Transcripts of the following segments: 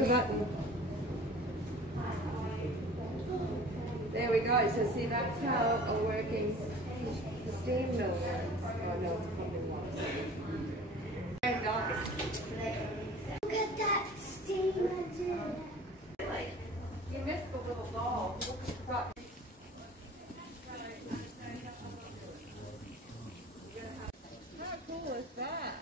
the button. There we go. So see, that's how a working steam mill works. Oh no, it's pumping water. Very nice. Look at that steam engine. You missed the little ball. How cool is that?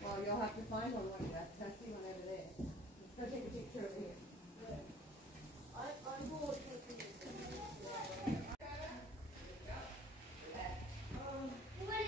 Well, you'll have to find one when you're testing one over there. Let's go take a picture over here. I'm bored taking it. What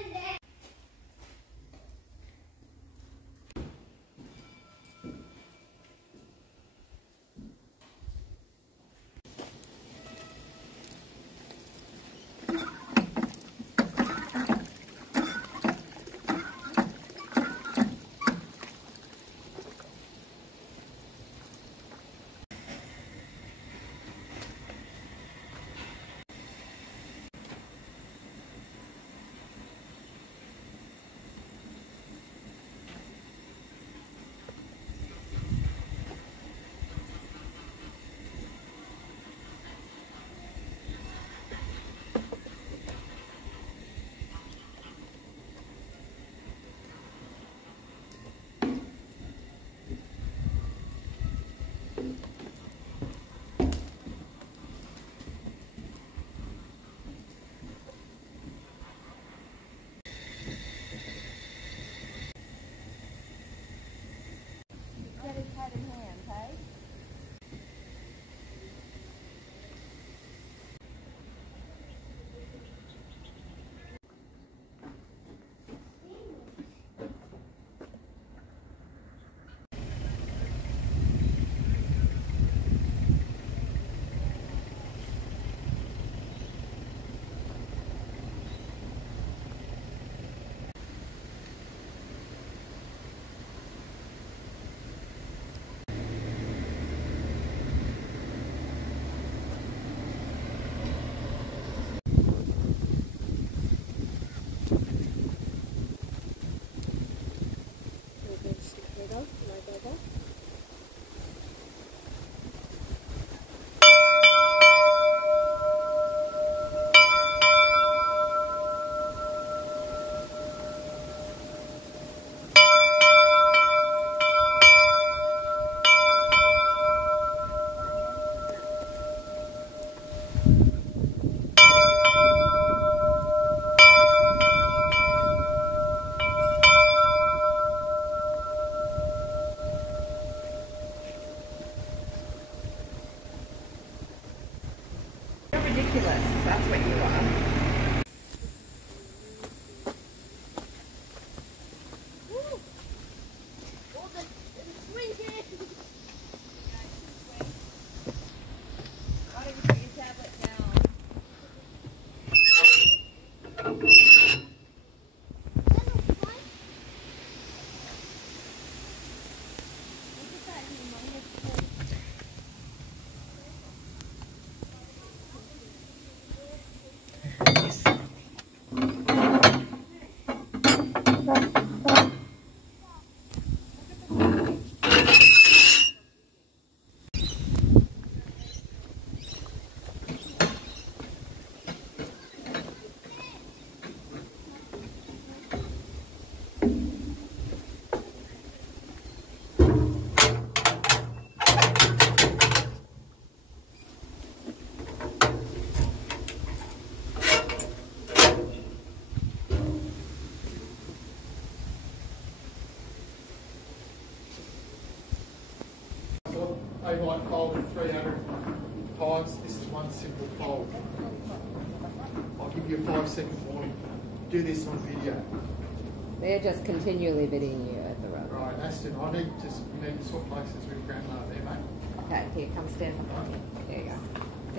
is that? Ridiculous. That's what you are. Why don't you put your tablet down? They might fold it 300 times. This is one simple fold. I'll give you a 5-second warning. Do this on video. They're just continually bidding you at the road. Right, Aston, you need to swap places with Grandma there, mate. Okay, here, come stand behind me. There you go.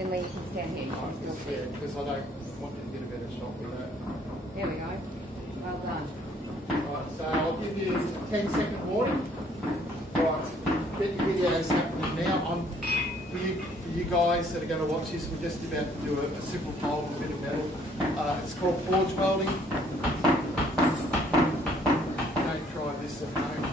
Finley, you can stand here. You'll see. Yeah, because I don't want you to get a better shot with that. There we go. Well done. Right, so I'll give you a 10-second warning. Right, get your videos happening now. For you guys that are going to watch this, we're just about to do a simple fold with a bit of metal. It's called forge welding. Don't try this at home.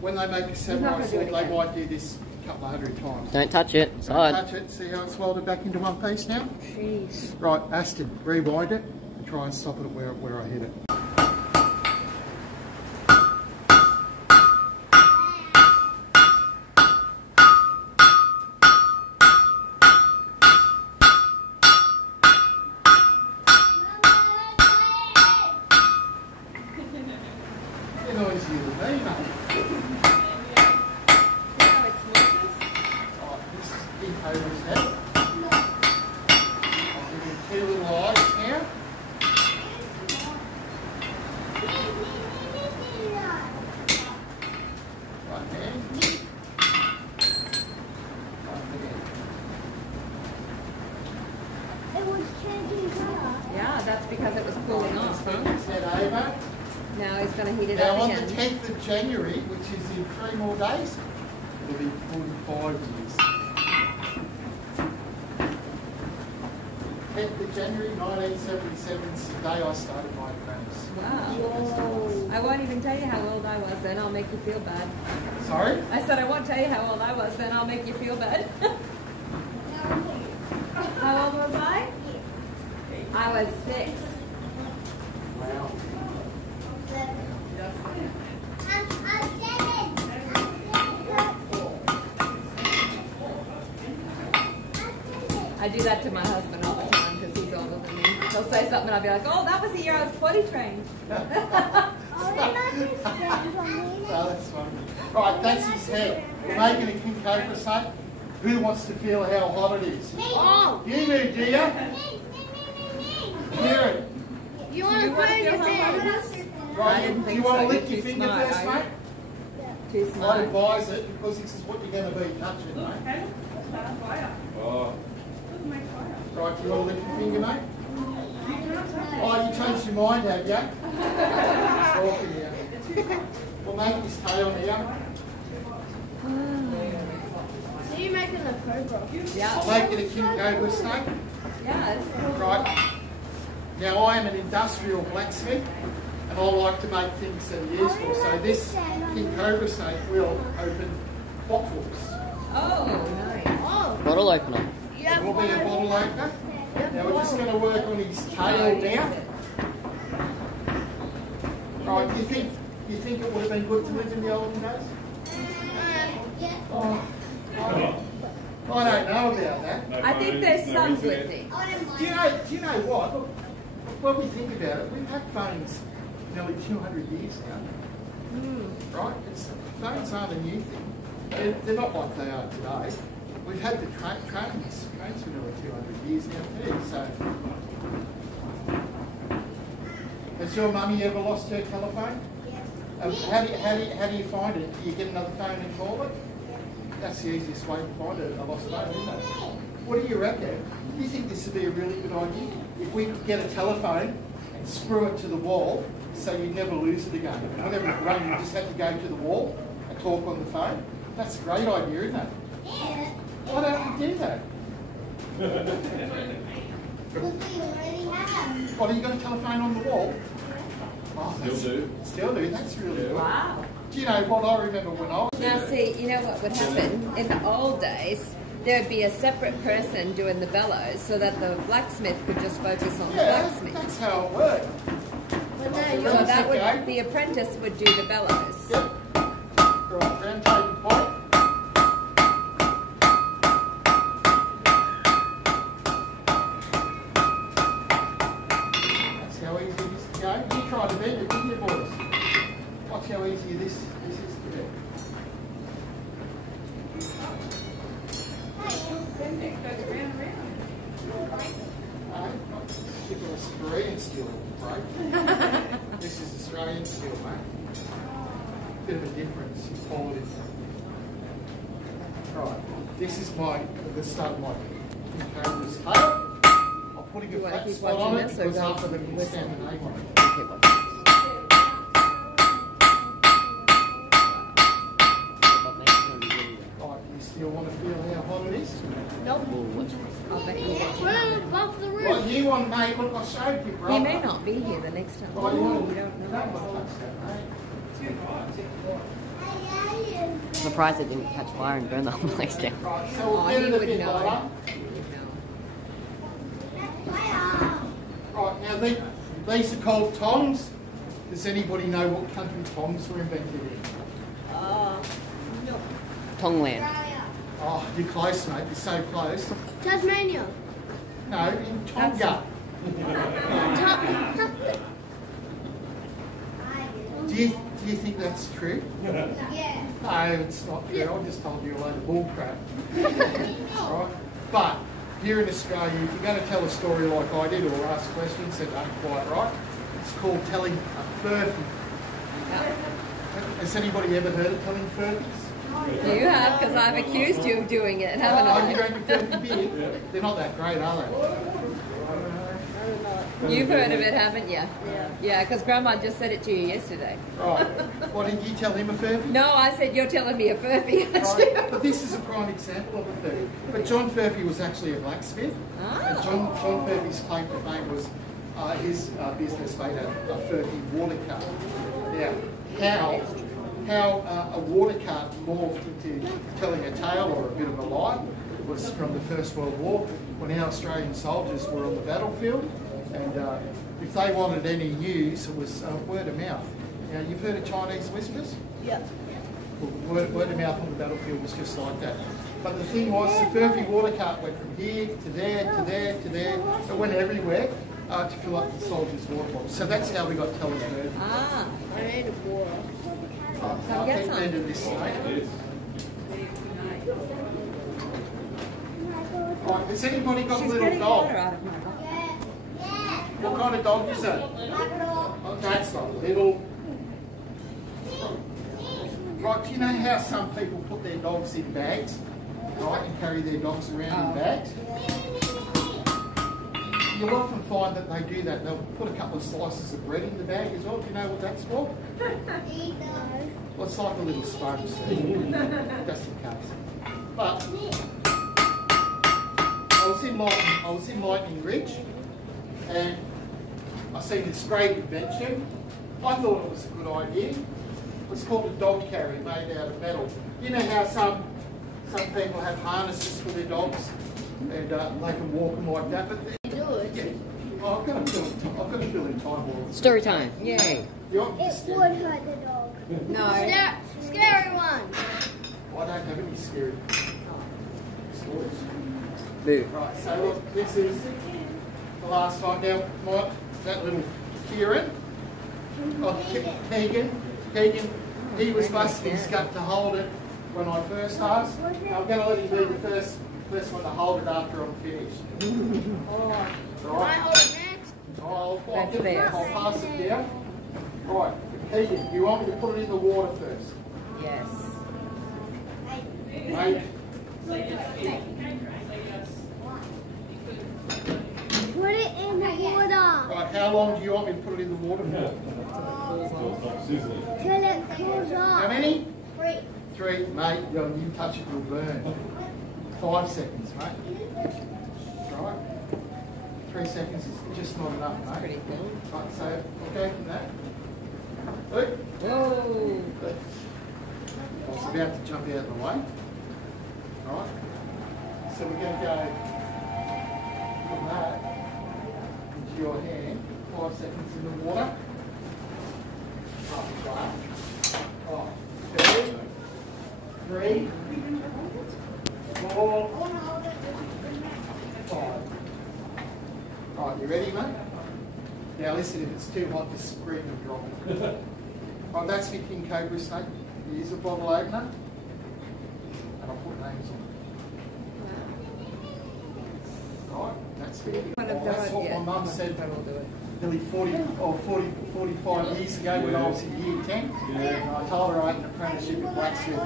When they make a samurai sword, they might do this a couple of hundred times. Don't touch it. Don't Side. touch it. See how it's welded back into one piece now? Jeez. Right, Aston, rewind it and try and stop it at where I hit it. You're noisier than me, mate. Over his head. I'll give him 2 little eyes now. Right hand. Right hand. It was changing colour. Yeah, that's because it was cooling off, Turn huh? his head over. Now he's going to heat it Now up on again. the 10th of January, which is in 3 more days, it'll be 45 years. 10th of January 1977 is the day I started my apprentice. Wow. I won't even tell you how old I was then, I'll make you feel bad. Sorry? I said I won't tell you how old I was then, I'll make you feel bad. How old was I? I was 6. Wow. I do that to my husband all the time because he's older than me. He'll say something and I'll be like, oh, that was the year I was potty trained. So that's fun. Right, that's his head. We're making a King Cobra snake. Who wants to feel how hot it is? Oh. You do, do you? Hear it. You want to put your hands? Right, do you want to lick your Too finger smart, first, are you? mate? Too I'd smart. advise it because this is what you're going to be touching, mate. Oh. Right, do you want to lick your finger, mate? Oh, you changed your mind, have you? Talking here. We'll make this tail here. So you're making the cobra? Yeah. I'll make it a King Cobra snake. Yeah, it's cool. Right. Now, I am an industrial blacksmith and I like to make things that are useful. So this King Cobra snake will open bottles. Oh, nice. Oh. Bottle opener. It will be a bottle opener. Now we're just going to work on his tail now. Right, do you think it would have been good to live in the olden days? Oh, I don't know about that. I think there's some good things. Do you know what? Look, when we think about it, we've had phones nearly 200 years now. Right? Phones aren't a new thing. They're not like they are today. We've had the trains for nearly 200 years now too. So, has your mummy ever lost her telephone? Yes. How do you find it? Do you get another phone and call it? That's the easiest way to find a lost phone, isn't it? What do you reckon? Do you think this would be a really good idea? If we could get a telephone and screw it to the wall so you'd never lose it again. Whenever it rang, you just have to go to the wall and talk on the phone. That's a great idea, isn't it? Yeah. Why don't we do that? Because we already have. What, have you got a telephone on the wall? Oh, Still do. Still do, that's really good. Wow. Do you know what I remember when I was Now see, you know what would happen? In the old days, there'd be a separate person doing the bellows so that the blacksmith could just focus on the Yeah, blacksmith. that's how it worked. But no, So you're that would, the apprentice would do the bellows. Yep. Right, round table point. That's how easy it is to go. You tried to bend it, didn't you, boys? Watch how easy this is to do. It goes round and round. No, typical Australian steel, right? This is Australian steel, mate. Bit of a difference in quality. Right, this is the start of my comparable tail. I'm putting a You wanna flat keep spot on watching it this or because go half for of the them can whistle? stand the name on it. Okay, watch this. Right, you still want to feel how hot it is? nope. I'll bet you watch Put it. it above the roof. Right, you want, mate, look, I showed you, bro. He may not be here the next time. Right, you want We to don't don't know. want to touch that, mate. I'm surprised it didn't catch fire and burn the whole place down. Right, so we'll Oh, get he it a would bit know. lighter. Right, now these are called tongs. Does anybody know what country tongs were invented in? Tongland. Oh, you're close, mate. You're so close. Tasmania. No, in Tonga. Do you think that's true? Yeah. No, it's not true. I just told you a load of bull crap. Right? But here in Australia, if you're going to tell a story like I did or ask questions that aren't quite right, it's called telling a furphy. Has anybody ever heard of telling furpies? You have, because I've accused you of doing it, haven't Oh, you I? don't get furphy beer? They're not that great, are they? You've heard of it, haven't you? Yeah. Yeah, because Grandma just said it to you yesterday. Right. Why didn't you tell him a furphy? No, I said you're telling me a furphy. Right. But this is a prime example of a furphy. But John Furphy was actually a blacksmith. And John Furphy's claim to fame was his business made a Furphy water cart. Now, how a water cart morphed into telling a tale or a bit of a lie was from the First World War, when our Australian soldiers were on the battlefield, and if they wanted any news, it was word of mouth. Now, you've heard of Chinese whispers? Yeah. Well, word of mouth on the battlefield was just like that. But the thing was, the Furphy water cart went from here to there, to there, to there. It went everywhere to fill up the soldiers' water bottles. So that's how we got telling Furphy. Ah, I need a water. I'll get keep some. the end of this mate. Right, has anybody got a she's little getting water dog? out of my bucket. What kind of dog is it? Oh, that's not little. Right, do you know how some people put their dogs in bags, right, and carry their dogs around in bags? You'll often find that they do that. They'll put a couple of slices of bread in the bag as well. Do you know what that's for? Well, it's like a little sponge, just in case. But I was in Lightning Ridge, and I seen this great invention. I thought it was a good idea. It's called a dog carrier made out of metal. You know how some people have harnesses for their dogs, and they can walk them like that, but yeah. Oh, I've got to fill in time. Or Story time. Yay. you want me to It stand? would hurt the dog. No. Scary one. I don't have any scary stories. Boo. Right, so look, this is the last time now. That little Kieran, Keegan, he was busting his gut to hold it when I first asked. I'm going to let him be the first one to hold it after I'm finished. Can I Right? hold it next? That's theirs. I'll pass it down. Right, Keegan, you want me to put it in the water first? Yes. Mate, Put it in the water. right, how long do you want me to put it in the water for? Till it cools How off. many? 3. 3, mate, you touch it, you'll burn. 5 seconds, mate. Right? 3 seconds is just not enough, mate. Pretty cool. Right, so we'll go from that. Good. Whoa. Good. I was about to jump out of the way. Right. So we're going to go from that into your hand, 5 seconds in the water. Oh, 2, 3, 4, 5. Alright, you ready, mate? Now listen, if it's too hot, just scream and drop it. Right, that's the King Cobra snake. Here's a bottle opener. And I'll put names on it. Right, that's the that's what my mum said nearly 45 years ago when I was in year 10. And I told her I had an apprenticeship at blacksmith.